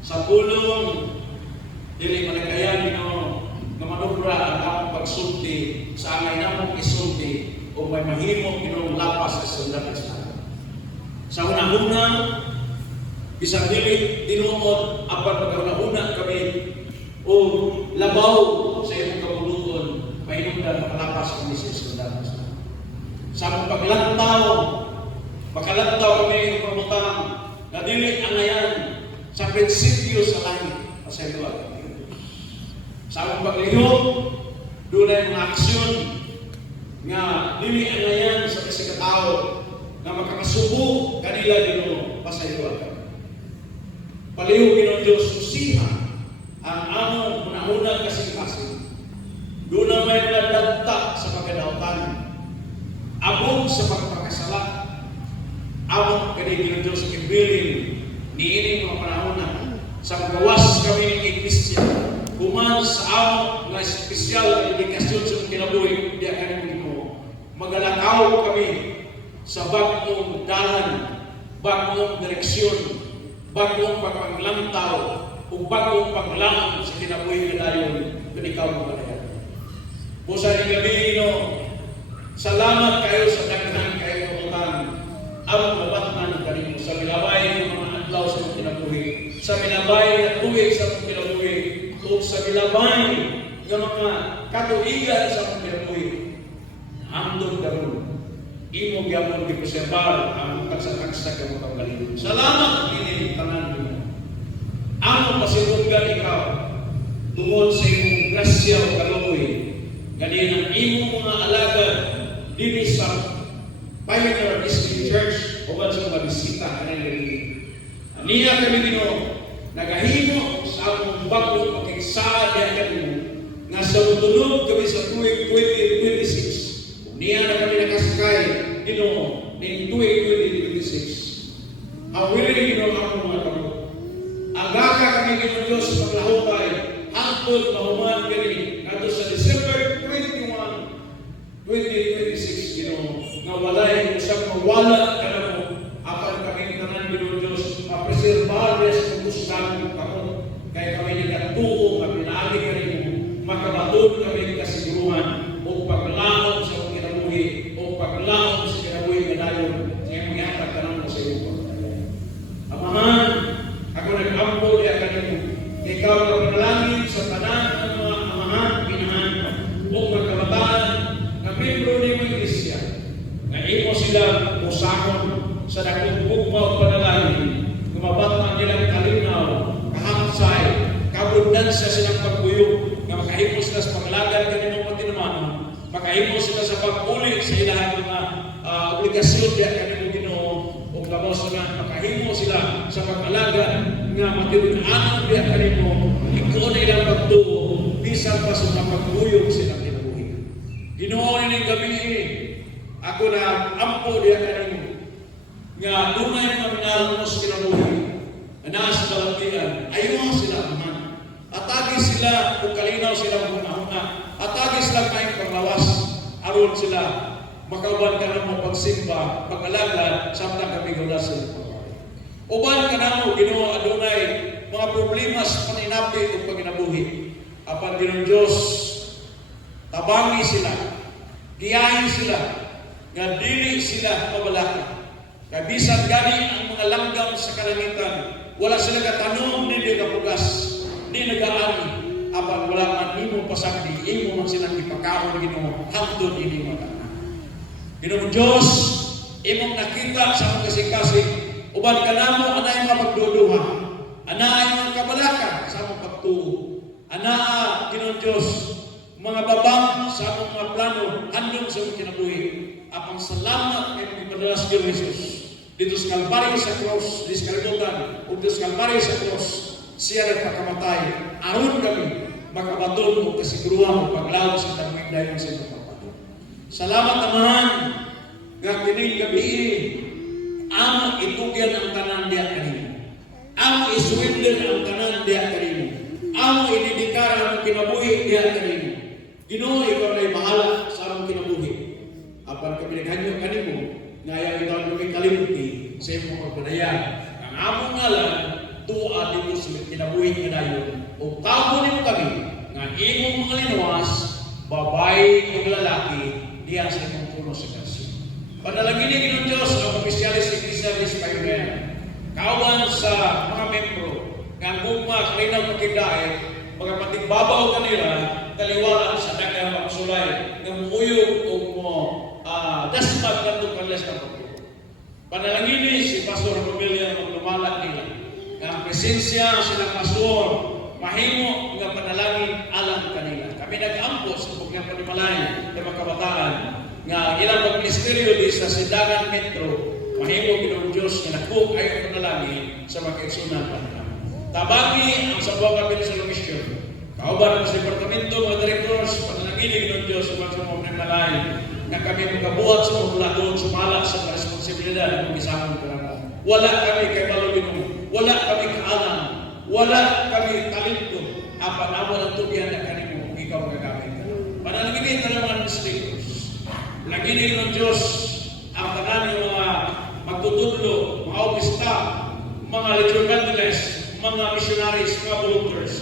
Sa pulong, dili malikayan Ginoo nga manubra ang among pagsulti sa angay namong isulti o may mahimo Ginoo lapas sa sundatan sa atin. Sa una-una, bisang dili tinuod apan pagkauna-una kami o labaw sa imong kabuluton pahinungdan makalapas kami sa sundatan sa atin. Sa among paglantaw, makalantaw kami ng pamutang na dili angayan sa prinsipyo sa langit sa iluwag. Sa among paglihok, doon ay mga aksyon nga dili angayan sa bisag katao na makakasubo kanila Ginoo sa iluwag. Palihog Ginoo Diyos susiha ang among una-una kasing-kasing. Doon na may nadagta sa pagkadautan, abog sa pagpakasala, abog kani Ginoo Diyos ibilin niining mga panahon na sa magawas kami ng Iglesia, human sa among mga espesyal na edukasyon sa kinabuhi, di akan Ginoo. Magalakaw kami sa bagong dalan, bagong direksyon, bagong pagpanglantaw, o bagong paglaan sa kinabuhi na dayon kung ikaw magalayan. Pusa ni gabi, Ginoo, salamat kayo sa daghan kayo utang among mabatman kanimo sa milabay ng mga adlaw sa imong kinabuhi, sa milabay na tuig sa imong kinabuhi, o sa milabay ng mga katuigan sa imong kinabuhi. Hangtod karon, imo gyapon gipreserbar ang tagsa-tagsa ka mga paggalino. Salamat kini tanan mo. Amo pasidunggan ikaw tungod sa imong grasya o kaluoy. Ganin ang imong mga alagad dili sa Pioneer District Church o ba sa mga bisita kanang gabi. Aniya kami Ginoo nagahimo sa among bagong pagkigsaad kanimo nga sa tunog kami sa tuig 2026. Niya na kami nakasakay Ginoo ning tuig 2026. Ang willing Ginoo ang mga kamo. Agaka kami Ginoo Diyos sa paglahutay hangtod mahuman kami kadto sa December 21, 2026 Ginoo nga walay usang mawala kanamo apan kami tanan Ginoo Diyos mapreserbar sa gusto kamo kay kami nagatuo nga pinaagi kanimo makabaton kami kasiguruhan o paglaom sa kinabuhi o paglaom sa kinabuhi nga dayon nga magyatag kanamo sa iyo. Amahan, ako nag-ampo diya kanimo ikaw na panalangin sa tanan ng mga amahan, inahan o magkabataan na membro ni mga Iglesia na imo sila usahon sa dakong bugmaw panalangin gumabatman nilang kalinaw, kahamsay, kabundansya silang pagbuyog na makahimo sila sa paglagan kanimong patinamanon, makahimo sila sa pag-uli sa ilang mga obligasyon diya kanimong Ginoo o labaw sila, makahimo sila sa pag-alagan nga matinunaanan diya kanimo ikaw na ilang pagtuo bisan pa sa pagbuyog silang kinabuhi. Ginoo ning gabi ako na ampo diya kanimo nga dunay mga minahal sa kinabuhi na sa dalatian ayaw sila man atagi sila kung kalinaw sila muna atagi sila kaing panglawas aron sila makauban ka na mo pagsimba pag-alaga samtang kami gawda sila uban ka na mo Ginoo adunay mga problema sa paninapi o paginabuhi apan Ginoo Diyos tabangi sila giyahin sila nga dili sila mabalaka kabisan gani ang mga langgam sa kalangitan wala sila katanong hindi kapugas di nagaani apan wala man imo pasagdi imo man silang ipakaon Ginoo hangtod ini magana. Ginoo Dios imong nakita sa among kasing-kasing uban kanamo anay mga pagduduha anay mga kabalaka sa among pagtuo anaa Ginoo Dios mga babang sa among mga plano handom sa among kinabuhi apang salamat kay ipadala sa Dios Jesus dito sa Kalbaryo sa cross dito sa kalibutan o dito sa Kalbaryo sa cross siya nagpakamatay aron kami makabaton o kasiguruhan o paglaw sa tamang dayon sa pagpapato. Salamat amahan nga kining gabi amang itugyan ang tanan diya kanimo amang iswinder ang tanan diya kanimo amang ididikara ang kinabuhi diya kanimo Ginoo ikaw na'y bahala sa among kinabuhi apan kami naghanyo kanimo nga ayaw itaon kami kalimuti sa imong pagpadayan ang among ngalan dua dito sa kinabuhi nga dayon. O kamo nimo kami nga imong mga linuwas, babae ug lalaki diya sa imong puno sa kasyo. Panalangin ni ng Diyos ang opisyalis Iglesia Pioneer. Kawan sa mga membro nga gugma kalinaw pagkigdae, mga patigbabaw kanila kaliwala sa daghang magsulay nga muuyog o mo dasmag kadto kanila sa pagtuo. Panalangin ni si Pastor Pamilya ang lumala nila. Ang presensya silang pastor mahimo nga panalangin alang kanila. Kami nag-ampo sa Bukyan Panimalay ng mga kabataan nga ilang magministeryo di sa Sidangan Metro mahimo Ginoong Diyos nga naku ayo panalangin sa mga kaigsunan panalangin. Tabangi ang sa buwang kabili sa Lumisyon. Kauban sa departamento mga directors panalangin ni Ginoong Diyos sa mga Panimalay nga kami magkabuhat sa mga buladon sumala sa responsibilidad ng isang karang. Wala kami kay Balobino. Wala kami kaalam, wala kami talento, apan amo lang tubiyan na kanimo, ikaw gagamit ka. Panalangin ka naman ng speakers. Laginin ng Diyos ang tanan ng mga magtutudlo, mga office staff, mga liturgandles, mga missionaries, mga volunteers.